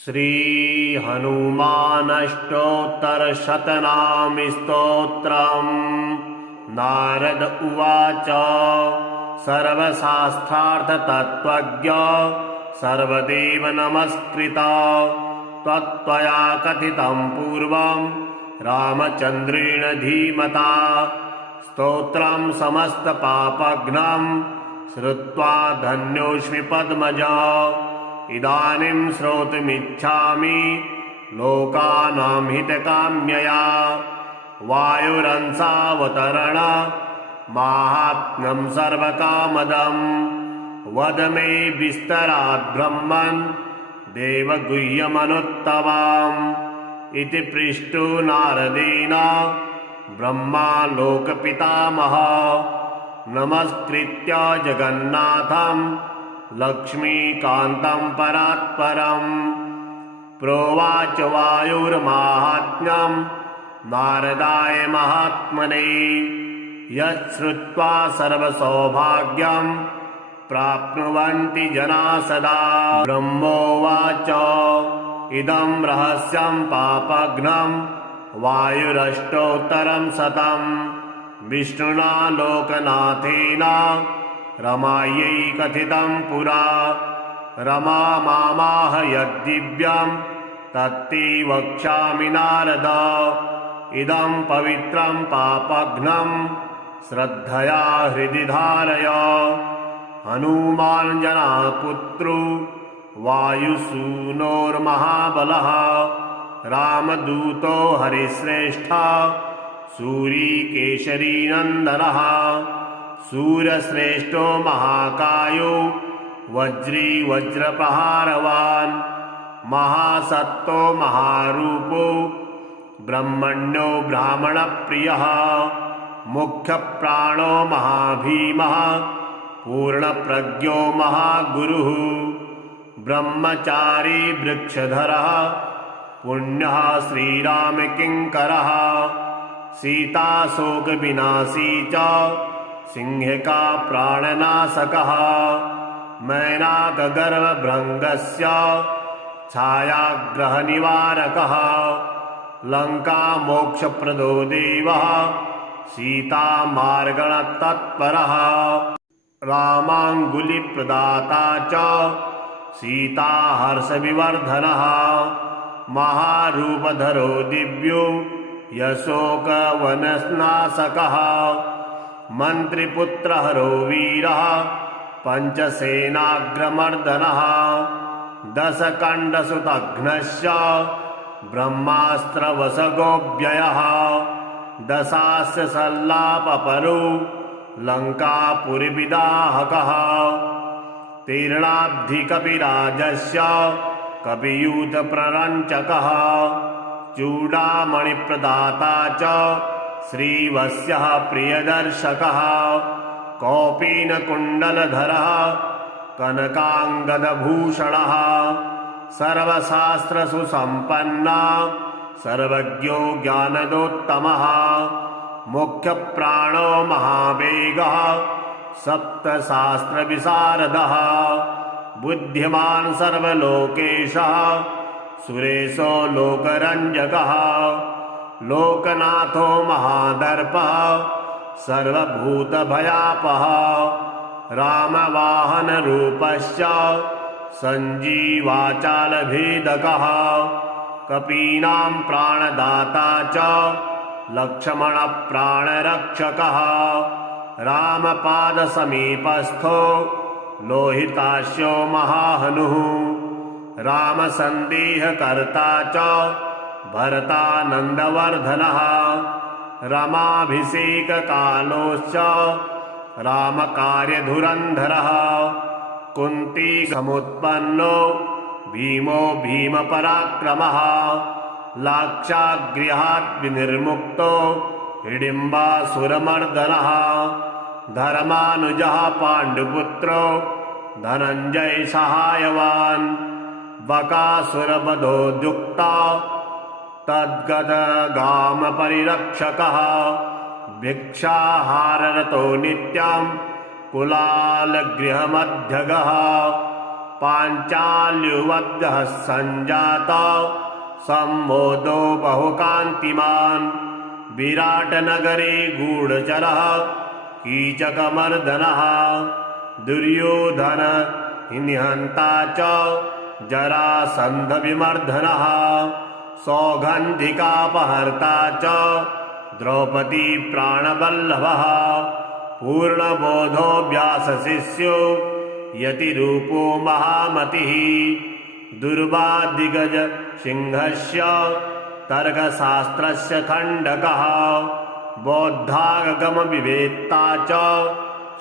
श्री हनुमानष्टोत्तरशतनाम स्तोत्रम्। नारद उवाच सर्वशास्त्रार्थतत्त्वज्ञ सर्वदेव नमस्कृता त्वया कथितं पूर्वं रामचन्द्रेण धीमता स्तोत्रं समस्तपापघ्नं श्रुत्वा धन्योऽस्मि पद्मजा। इदानीं श्रोतुमिच्छामि लोकानां हितकाम्यया वायुरंसावतरण माहात्म्यं सर्वकामदं वद मे विस्तरात् ब्रह्मन् देवगुह्यमनुत्तमाम्। इति पृष्टो नारदेन ब्रह्मा लोकपितामहः नमस्कृत्य जगन्नाथं लक्ष्मीकान्तं परात्परम्। प्रोवाच वायुर्माहात्म्यं नारदाय महात्मने यच्छ्रुत्वा सर्वसौभाग्यं प्राप्नुवन्ति जना सदा। ब्रह्मोवाच इदं रहस्यं पापघ्नं वायुरष्टोत्तरं शतं विष्णुना लोकनाथेन रमायै कथितं पुरा। रमा मामाह यद्दिव्यं तत्ते वक्ष्यामि नारद। इदं पवित्रं पापघ्नं श्रद्धया हृदि धारय। हनुमान् जनापुत्रो वायुसूनोर्महाबलः रामदूतो हरिश्रेष्ठः सूरीकेशरी नन्दनः। सूर्यश्रेष्ठो महाकायो वज्री वज्रप्रहारवान् महासत्तो महारूपो ब्रह्मण्यो ब्राह्मणप्रियः मुख्यप्राणो महाभीमः पूर्णप्रज्ञो महागुरुः ब्रह्मचारी वृक्षधरः पुण्यः श्रीरामकिङ्करः सीताशोकविनाशी च सिंहिका प्राणनाशकः मैनाकगर्वभृङ्गस्य छायाग्रहनिवारकः लङ्कामोक्षप्रदो देवः सीतामार्गणतत्परः रामाङ्गुलिप्रदाता च सीताहर्षविवर्धनः महारूपधरो दिव्यो यशोकवननाशकः मन्त्रिपुत्रहरो वीरः पञ्चसेनाग्रमर्दनः दशकण्डसुतघ्नश्च ब्रह्मास्त्रवशगोऽव्ययः दशास्य सल्लापपरो लङ्कापुरीविदाहकः तीर्णाब्धिकपिराजस्य कपियूथप्ररञ्चकः चूडामणिप्रदाता च श्रीवत्सः प्रियदर्शकः कौपीनकुण्डलधरः कनकाङ्गदभूषणः सर्वशास्त्रसुसम्पन्नः सर्वज्ञो ज्ञानदोत्तमः मुख्यप्राणो महावेगः सप्तशास्त्रविशारदः बुद्धिमान् सर्वलोकेशः सुरेशो लोकरञ्जकः लोकनाथो महादर्पः सर्वभूतभयापः रामवाहनरूपश्च सञ्जीवाचालभेदकः कपीनां प्राणदाता च लक्ष्मणप्राणरक्षकः रामपादसमीपस्थो लोहितास्यो महाहनुः रामसन्देहकर्ता च भरतानन्दवर्धनः रमाभिषेककालोश्च रामकार्यधुरन्धरः कुन्तीसमुत्पन्नो भीमो भीमपराक्रमः लाक्षागृहात् विनिर्मुक्तो हिडिम्बासुरमर्दनः धर्मानुजः पाण्डुपुत्रो धनञ्जय सहायवान् बकासुरवधोद्युक्ता तद्गदगामपरिरक्षकः भिक्षाहाररतो नित्यं कुलालगृहमध्यगः पाञ्चाल्युवद्यः सञ्जातः सम्मोदो बहुकान्तिमान् विराटनगरे गूढचरः कीचकमर्दनः दुर्योधन निहन्ता च जरासन्धविमर्दनः सौगन्धिकापहर्ता च द्रौपदी प्राणवल्लभः पूर्णबोधो व्यासशिष्यो यतिरूपो महामतिः दुर्वादिगज सिंहस्य तर्कशास्त्रस्य खण्डकः बौद्धागमविवेत्ता च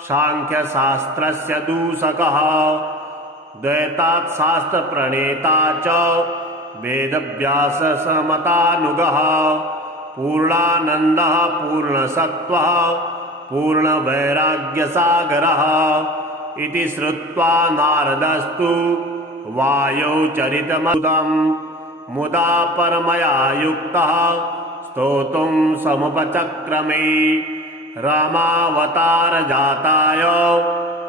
सांख्यशास्त्रस्य दूषकः द्वैताशास्त्रप्रणेता च वेदव्याससमतानुगः पूर्णानन्दः पूर्णसत्त्वः पूर्णवैराग्यसागरः इति श्रुत्वा नारदस्तु वायौ चरितमद्भुतम् मुदा परमया युक्तः स्तोतुं समुपचक्रमे रामावतारजाताय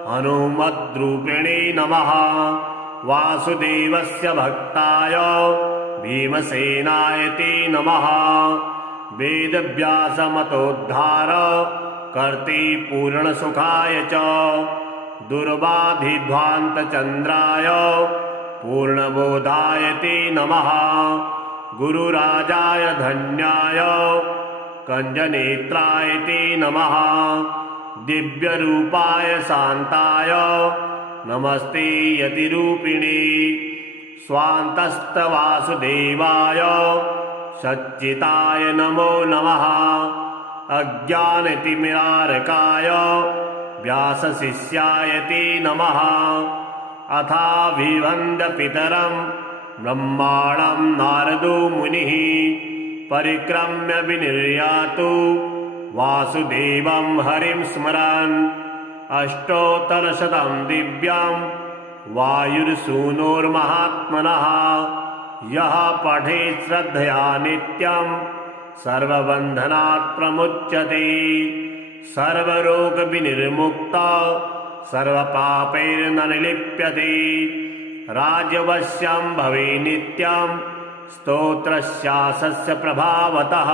हनुमद्रूपिणे नमः वासुदेवस्य भक्ताय भीमसेनाय ते नमः वेदव्यासमतोद्धार कर्ते पूर्णसुखाय च दुर्वाधिध्वान्तचन्द्राय पूर्णबोधाय ते नमः गुरुराजाय धन्याय कंजनेत्राय ते नमः दिव्यरूपाय शान्ताय नमस्ते यतिरूपिणे स्वान्तस्तवासुदेवाय सच्चिताय नमो नमः अज्ञानतिमिरारकाय व्यासशिष्याय ते नमः अथाभिवन्द्यपितरं ब्रह्माणं नारदो मुनिः परिक्रम्य विनिर्यातु वासुदेवं हरिं स्मरन् अष्टोत्तरशतं दिव्यं वायुर्सूनोर्महात्मनः यः पठेत् श्रद्धया नित्यं सर्वबन्धनात् प्रमुच्यते सर्वरोगविनिर्मुक्तः सर्वपापैर्न निलिप्यते राजवश्यं भवे नित्यं स्तोत्रस्यासस्य प्रभावतः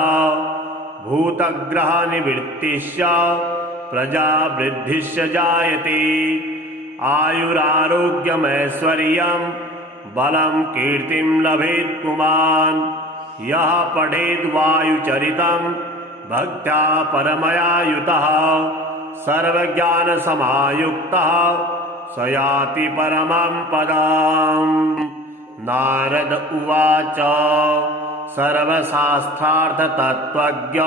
भूतग्रहनिवृत्तिश्च प्रजावृद्धिश्च जायते आयुरारोग्यमैश्वर्यं बलं कीर्तिं लभेत् पुमान् यः पठेत् वायुचरितं भक्त्या परमया युतः सर्वज्ञानसमायुक्तः स याति परमं पदम् नारद उवाच सर्वशास्त्रार्थतत्त्वज्ञ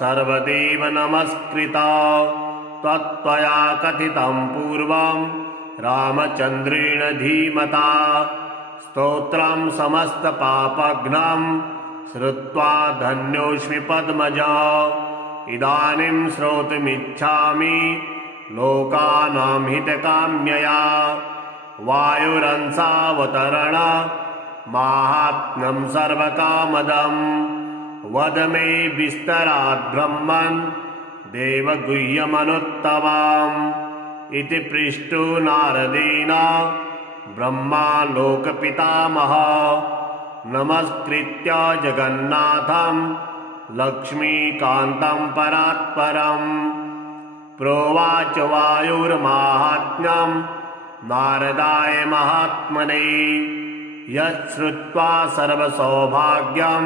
सर्वदेव नमस्कृता त्वया कथितं पूर्वं रामचन्द्रेण धीमता स्तोत्रं समस्तपापघ्नं श्रुत्वा धन्योऽस्मि पद्मजा इदानीं श्रोतुमिच्छामि लोकानां हितकाम्यया वायुरंसावतरण माहात्म्यं सर्वकामदं वद मे विस्तरात् ब्रह्मन् देवगुह्यमनुत्तमाम् इति पृष्टो नारदेन ब्रह्मा लोकपितामह नमस्कृत्य जगन्नाथं लक्ष्मीकान्तं परात्परम् प्रोवाच वायुर्माहात्म्यं नारदाय महात्मने यच्छ्रुत्वा सर्वसौभाग्यं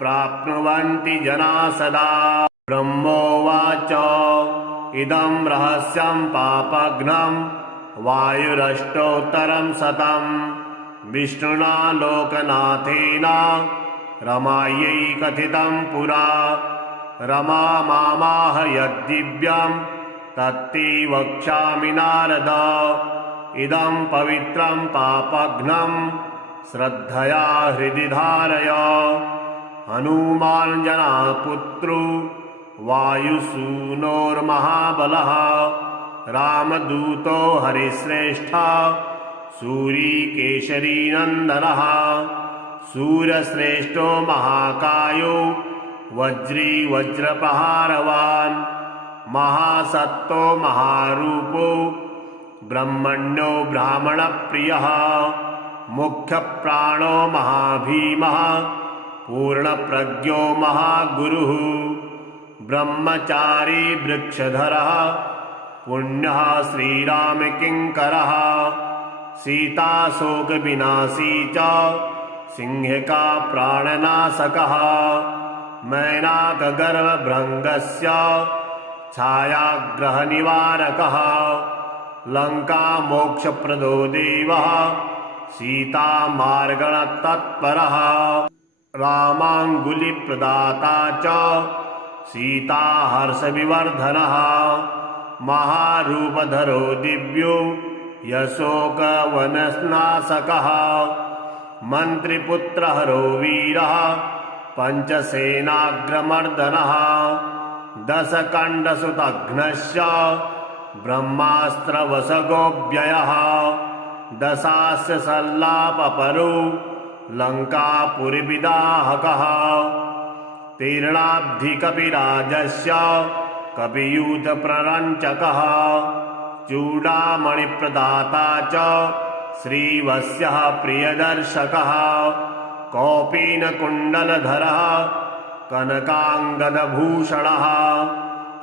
प्राप्नुवन्ति जना सदा ब्रह्मोवाच इदं रहस्यं पापघ्नं वायुरष्टोत्तरं शतं विष्णुना लोकनाथेन रमायै कथितं पुरा रमा मामाह यद्दिव्यं तत्ते वक्ष्यामि नारद इदं पवित्रं पापघ्नं श्रद्धया हृदि धारय हनुमान् जनापुत्रो वायुसूनोर्महाबलः रामदूतो हरिश्रेष्ठः सूरीकेशरीनन्दनः सूरश्रेष्ठो महाकायो वज्री वज्रप्रहारवान् महासत्तो महारूपो ब्रह्मण्यो ब्राह्मणप्रियः मुख्यप्राणो महाभीमः पूर्णप्रज्ञो महागुरुः ब्रह्मचारी वृक्षधरः पुण्यः श्रीरामकिङ्करः सीताशोकविनाशी च सिंहिका प्राणनाशकः मैनाकगर्वभृङ्गस्य छायाग्रहनिवारकः लङ्कामोक्षप्रदो देवः सीतामार्गणतत्परः रामाङ्गुलिप्रदाता च सीताहर्षविवर्धनः महारूपधरो दिव्यो यशोकवननाशकः मन्त्रिपुत्रहरो वीरः पञ्चसेनाग्रमर्दनः दशकण्डसुतघ्नश्च ब्रह्मास्त्रवशगोऽव्ययः दशास्य सल्लापपरो लङ्कापुरीविदाहकः तीर्णाब्धिकपिराजस्य कपियूथप्ररञ्चकः चूडामणिप्रदाता च श्रीवत्सः प्रियदर्शकः कौपीनकुण्डलधरः कनकाङ्गदभूषणः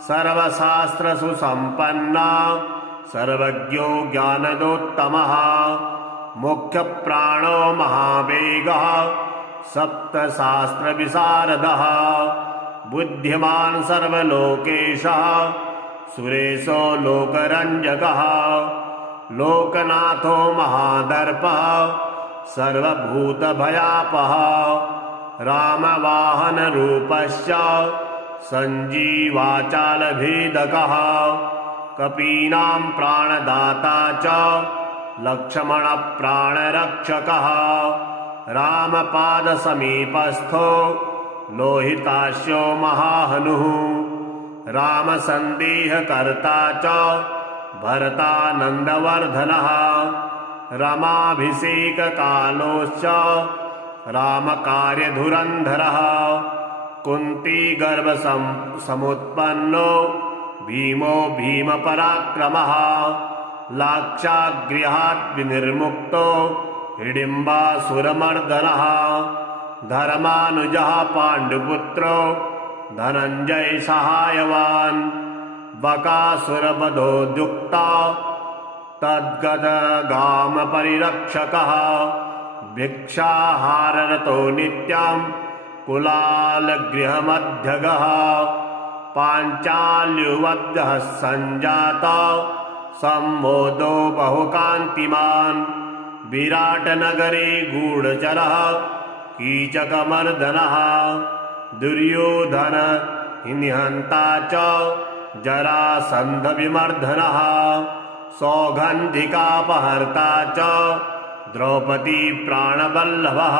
सर्वशास्त्रसुसम्पन्ना सर्वज्ञो ज्ञानदोत्तमः मुख्यप्राणो महावेगः सप्तशास्त्रविशारदः बुद्धिमान् सर्वलोकेशः सुरेशो लोकरञ्जकः लोकनाथो महादर्पः सर्वभूतभयापः रामवाहनरूपश्च सञ्जीवाचालभेदकः कपीनां प्राणदाता च लक्ष्मणप्राणरक्षकः रामपादसमीपस्थो लोहितास्यो महाहनुः रामसन्देहकर्ता च भरतानन्दवर्धनः रमाभिषेककालोश्च रामकार्यधुरन्धरः कुन्तीगर्भसमुत्पन्नो भीमो भीमपराक्रमः लाक्षागृहाद्विनिर्मुक्तो हिडिम्बासुरमर्दनः धर्मानुजः पाण्डुपुत्रो धनञ्जय सहायवान् बकासुरवधोद्युक्ता तद्गदगामपरिरक्षकः भिक्षाहाररतो नित्यं कुलालगृहमध्यगः पाञ्चाल्युवद्यः सञ्जाता सम्मोदो बहुकान्तिमान् विराटनगरे गूढचरः कीचकमर्दनः दुर्योधन निहन्ता च जरासन्धविमर्दनः सौगन्धिकापहर्ता च द्रौपदी प्राणवल्लभः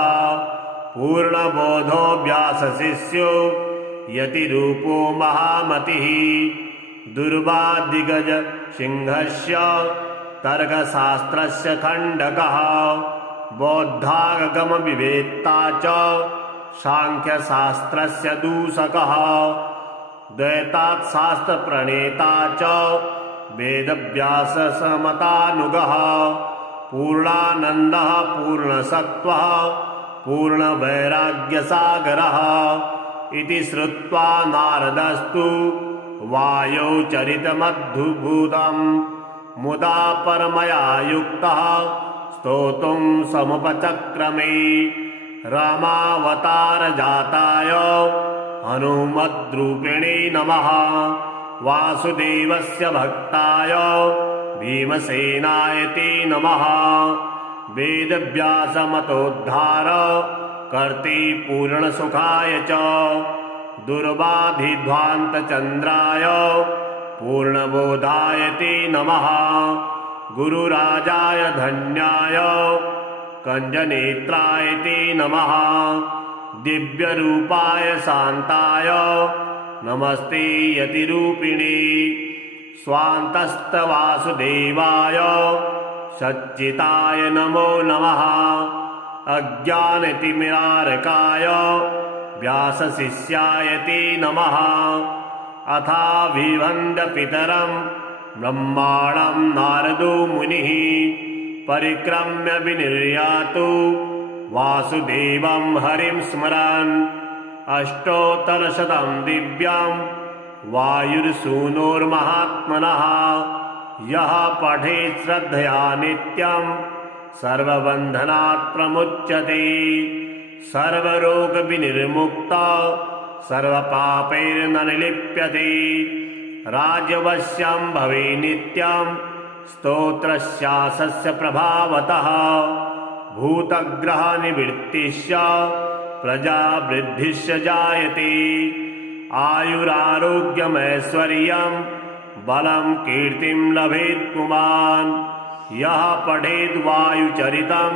पूर्णबोधो व्यासशिष्यो यतिरूपो महामतिः दुर्वादिगज सिंहस्य तर्कशास्त्रस्य खण्डकः बौद्धागमविवेत्ता च सांख्यशास्त्रस्य दूषकः द्वैताशास्त्रप्रणेता च वेदव्याससमतानुगः पूर्णानन्दः पूर्णसत्त्वः पूर्णवैराग्यसागरः इति श्रुत्वा नारदस्तु वायौ चरितमद्भुतं मुदा परमया युक्तः स्तोतुं समुपचक्रमे रामावतारजाताय हनुमद्रूपिणे नमः वासुदेवस्य भक्ताय भीमसेनाय ते नमः वेदव्यासमतोद्धार कर्ते पूर्णसुखाय च दुर्वाधिध्वान्तचन्द्राय पूर्णबोधाय ते नमः गुरुराजाय धन्याय कंजनेत्राय ते नमः दिव्यरूपाय शान्ताय नमस्ते यतिरूपिणे स्वान्तस्तवासुदेवाय सच्चिताय नमो नमः अज्ञानतिमिरारकाय व्यासशिष्याय ते नमः अथाभिवन्द्यपितरं ब्रह्माणं नारदो मुनिः परिक्रम्य विनिर्यातु वासुदेवं हरिं स्मरन् अष्टोत्तरशतं दिव्यं वायुर्सूनोर्महात्मनः यः पठेत् श्रद्धया नित्यं सर्वबन्धनात् प्रमुच्यते सर्वरोगविनिर्मुक्तः सर्वपापैर्न निलिप्यते राजवश्यं भवे नित्यं स्तोत्रस्यास्य प्रभावतः भूतग्रहनिवृत्तिश्च प्रजावृद्धिश्च जायते आयुरारोग्यमैश्वर्यं बलं कीर्तिं लभेत् पुमान् यः पठेद् वायुचरितं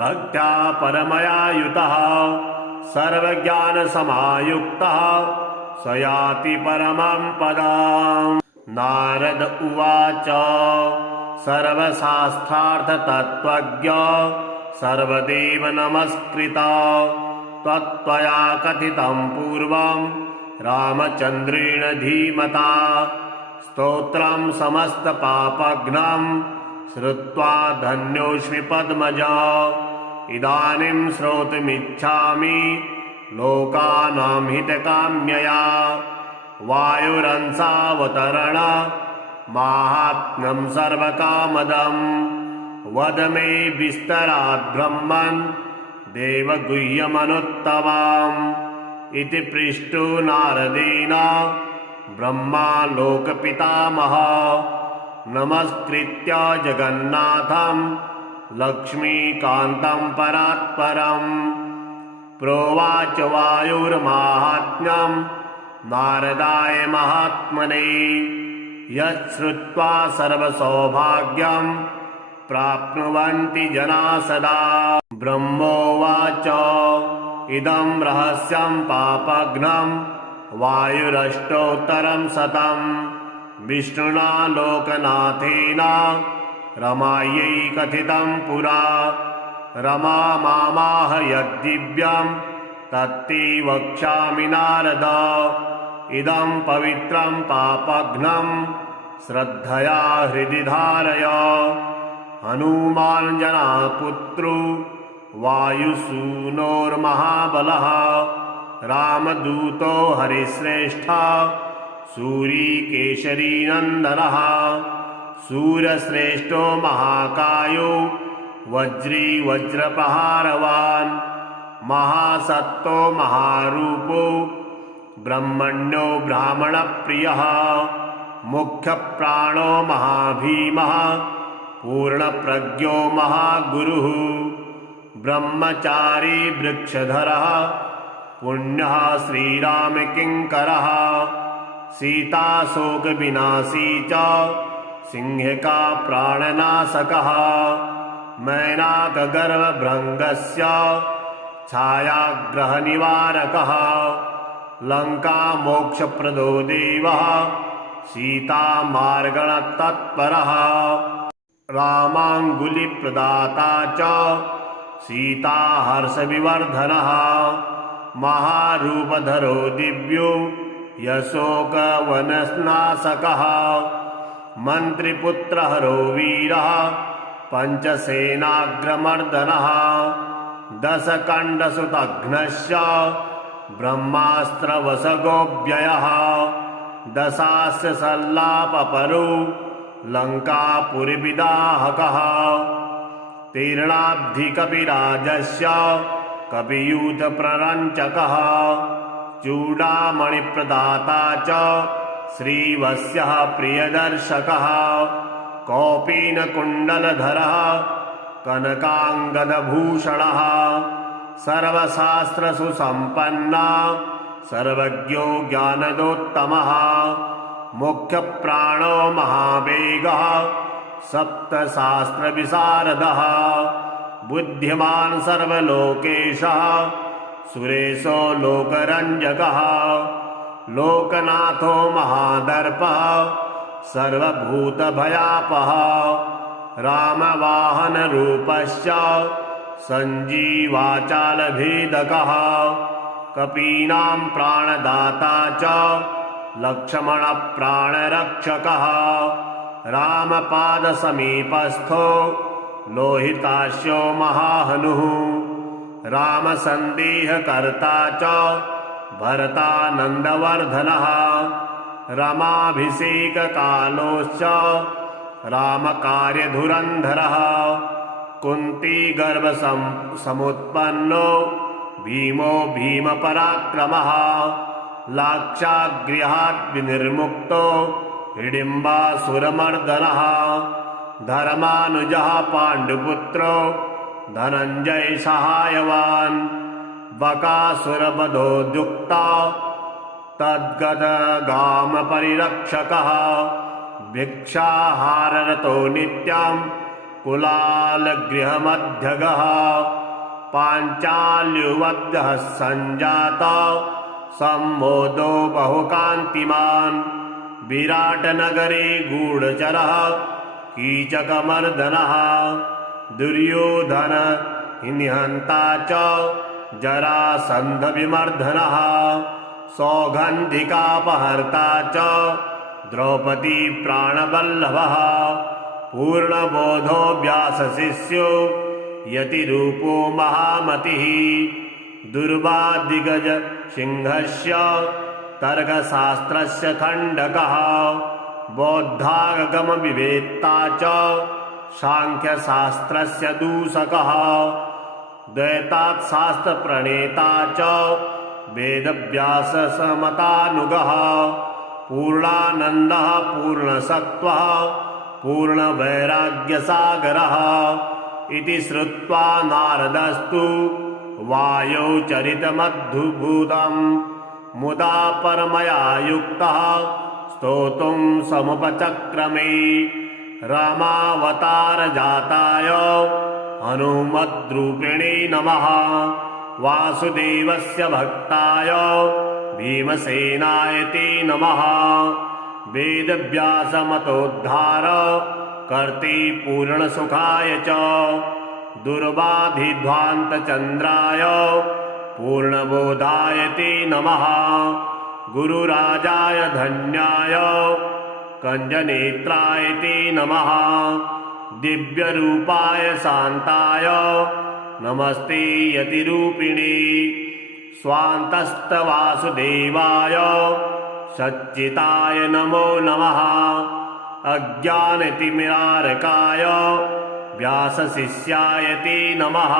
भक्त्या परमया युतः सर्वज्ञानसमायुक्तः स याति परमं पदम्। नारद उवाच सर्वशास्त्रार्थतत्त्वज्ञ सर्वदेव नमस्कृता त्वया कथितं पूर्वं रामचन्द्रेण धीमता स्तोत्रं समस्तपापघ्नं श्रुत्वा धन्योऽस्मि पद्मजा इदानीं श्रोतुमिच्छामि लोकानां हितकाम्यया वायुरंसावतरण माहात्म्यं सर्वकामदं वद मे विस्तरात् ब्रह्मन् देवगुह्यमनुत्तमम् इति पृष्टो नारदेन ब्रह्मा लोकपितामहः नमस्कृत्य जगन्नाथं लक्ष्मीकान्तं परात्परम् प्रोवाच वायुर्माहात्म्यं नारदाय महात्मने यच्छ्रुत्वा सर्वसौभाग्यं प्राप्नुवन्ति जना सदा। ब्रह्मोवाच इदं रहस्यं पापघ्नं वायुरष्टोत्तरं शतं विष्णुना लोकनाथेन रमायै कथितं पुरा रमा मामाह यद्दिव्यं तत्ते वक्ष्यामि नारद इदं पवित्रं पापघ्नं श्रद्धया हृदि धारय हनुमान् जनापुत्रो वायुसूनोर्महाबलः रामदूतो हरिश्रेष्ठः सूरीकेशरीनन्दनः सूरश्रेष्ठो महाकायो वज्री वज्रप्रहारवान् महासत्तो महारूपो ब्रह्मण्यो ब्राह्मणप्रियः मुख्यप्राणो महाभीमः पूर्णप्रज्ञो महागुरुः ब्रह्मचारी वृक्षधरः पुण्यः श्रीरामकिङ्करः सीताशोकविनाशी च सिंहिका प्राणनाशकः मैनाकगर्वभृङ्गस्य छायाग्रहनिवारकः लङ्कामोक्षप्रदो देवः सीतामार्गणतत्परः रामाङ्गुलिप्रदाता च सीताहर्षविवर्धनः महारूपधरो दिव्यो यशोकवननाशकः मन्त्रिपुत्रहरो वीरः पञ्चसेनाग्रमर्दनः दशकण्डसुतघ्नश्च ब्रह्मास्त्रवशगोऽव्ययः दशास्य सल्लापपरो लङ्कापुरीविदाहकः तीर्णाब्धिकपिराजस्य कपियूथप्ररञ्चकः चूडामणिप्रदाता च श्रीवत्सः प्रियदर्शकः कौपीनकुण्डलधरः कनकाङ्गदभूषणः सर्वशास्त्रसुसम्पन्ना सर्वज्ञो ज्ञानदोत्तमः मुख्यप्राणो महावेगः सप्तशास्त्रविशारदः बुद्धिमान् सर्वलोकेशः सुरेशो लोकरञ्जकः लोकनाथो महादर्पः सर्वभूतभयापः रामवाहनरूपश्च सञ्जीवाचालभेदकः कपीनां प्राणदाता च लक्ष्मणप्राणरक्षकः रामपादसमीपस्थो लोहितास्यो महाहनुः रामसन्देहकर्ता च भरतानन्दवर्धनः रमाभिषेककालोश्च रामकार्यधुरन्धरः कुन्तीगर्भसमुत्पन्नो भीमो भीमपराक्रमः लाक्षागृहात् विनिर्मुक्तो हिडिम्बासुरमर्दनः धर्मानुजः पाण्डुपुत्रो धनञ्जय सहायवान् बकासुरवधोद्युक्ता तद्गतगामपरिरक्षकः भिक्षाहाररतो नित्यं कुलालगृहमध्यगः पाञ्चाल्युवद्यः सञ्जाता सम्मोदो बहुकान्तिमान् विराटनगरे गूढचरः कीचकमर्दनः दुर्योधन निहन्ता च जरासन्धविमर्दनः सौगन्धिकापहर्ता च द्रौपदी प्राणवल्लभः पूर्णबोधो व्यासशिष्यो यतिरूपो महामतिः दुर्वादिगज सिंहस्य तर्कशास्त्रस्य खण्डकः बौद्धागमविवेत्ता च सांख्यशास्त्रस्य दूषकः द्वैताशास्त्रप्रणेता च वेदव्याससमतानुगः पूर्णानन्दः पूर्णसत्त्वः पूर्णवैराग्यसागरः इति श्रुत्वा नारदस्तु वायौ चरितमद्भुतं मुदा परमया युक्तः स्तोतुं समुपचक्रमे रामावतारजाताय हनुमद्रूपिणे नमः वासुदेवस्य भक्ताय भीमसेनाय ते नमः वेदव्यासमतोद्धार कर्ते पूर्णसुखाय च दुर्वाधिध्वान्तचन्द्राय पूर्णबोधाय ते नमः गुरुराजाय धन्याय कञ्जनेत्राय ते नमः दिव्यरूपाय शान्ताय नमस्ते यतिरूपिणे स्वान्तस्तवासुदेवाय सच्चिताय नमो नमः अज्ञानतिमिरारकाय व्यासशिष्याय ते नमः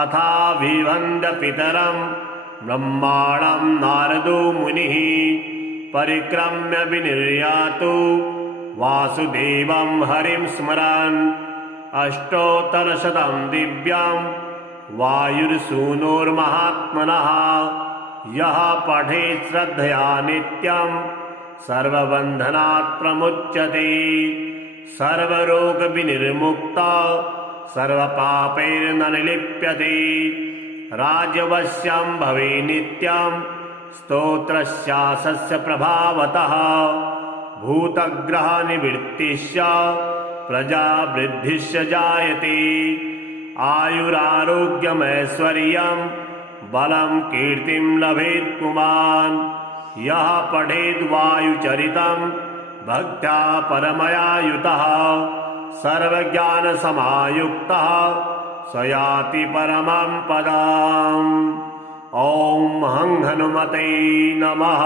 अथाभिवन्द्यपितरं ब्रह्माणं नारदो मुनिः परिक्रम्य विनिर्यातु वासुदेवं हरिं स्मरन् अष्टोत्तरशतं दिव्यं वायुर्सूनोर्महात्मनः यः पठेत् श्रद्धया नित्यं सर्वबन्धनात् प्रमुच्यते सर्वरोगविनिर्मुक्ता सर्वपापैर्न निलिप्यते राजवश्यं भवे नित्यं स्तोत्रस्यासस्य प्रभावतः भूतग्रहनिवृत्तिश्च प्रजावृद्धिश्च जायते आयुरारोग्यमैश्वर्यं बलं कीर्तिं लभेत् पुमान् यः पठेद् वायुचरितं भक्त्या परमया युतः सर्वज्ञानसमायुक्तः स याति परमं पदम्। ॐ हं हनुमते नमः।